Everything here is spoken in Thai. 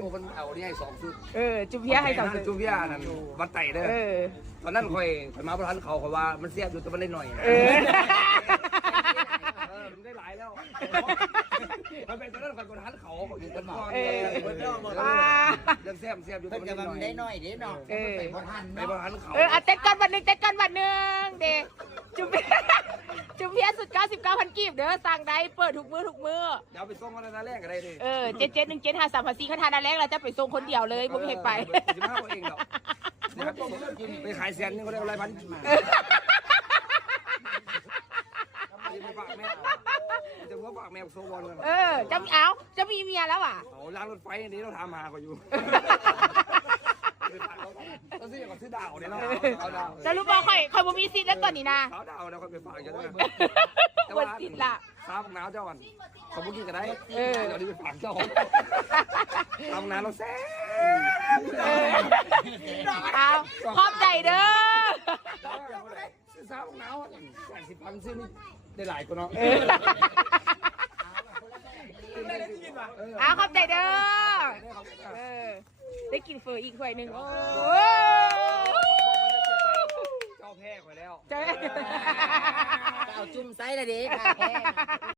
โอ้มันเอานี่ให้2 ชุดจุเพียให้2 ชุดจุเพียนั่นวัดไต่เด้อตอนนั้นค่อยมาประทันเขาเขาว่ามันเสียบอยู่แต่มันได้หน่อยมันได้หลายแล้วมันเป็นตอนนั้นค่อยประทันเขาอยู่กันก่อนเรื่องเสียบอยู่แต่มันได้หน่อยได้หน่อยไปประทันเขาเต้นกันวันหนึ่งเด็กจุเพียสุด99,000 กีบเด้อสั่งได้เปิดทุกมื้อเดี๋ยวไปส่งกันนาแรกก็ได้ดิ77175354คันทานาแรกเราจะไปส่งคนเดียวเลยบ่มีให้ไป15เองดอกไปขายแสนนึงก็ได้100,000ไปฝากแม่จะว่าฝากแม่โซบอลกันจะมีเมียแล้วอ่ะร้านรถไฟอันนี้เราทำมาก็อยู่ต้องซื้อดาวเนี่ยเนาะจะรู้บอกค่อยบ่มีสิทธิ์แล้วก่อนนี่นะดาวค่อยไปฝากกันด้วยวันสิทธิ์ล่ะซ้ำน้ำเจ้าวันเขาพูดกินกันได้เราได้ไปฝากเจ้าทำน้ำเราแซ่ขอบใจเด้อซ้ำน้ำ80,000ซื้อนี่ได้หลายกว่าเนาะขอบใจเด้อได้กินเฟอร์อีกถ้วยหนึ่งเจ้าแพ้ไปแล้วเอาจุ่มไซส์ละดิค่ะแพ้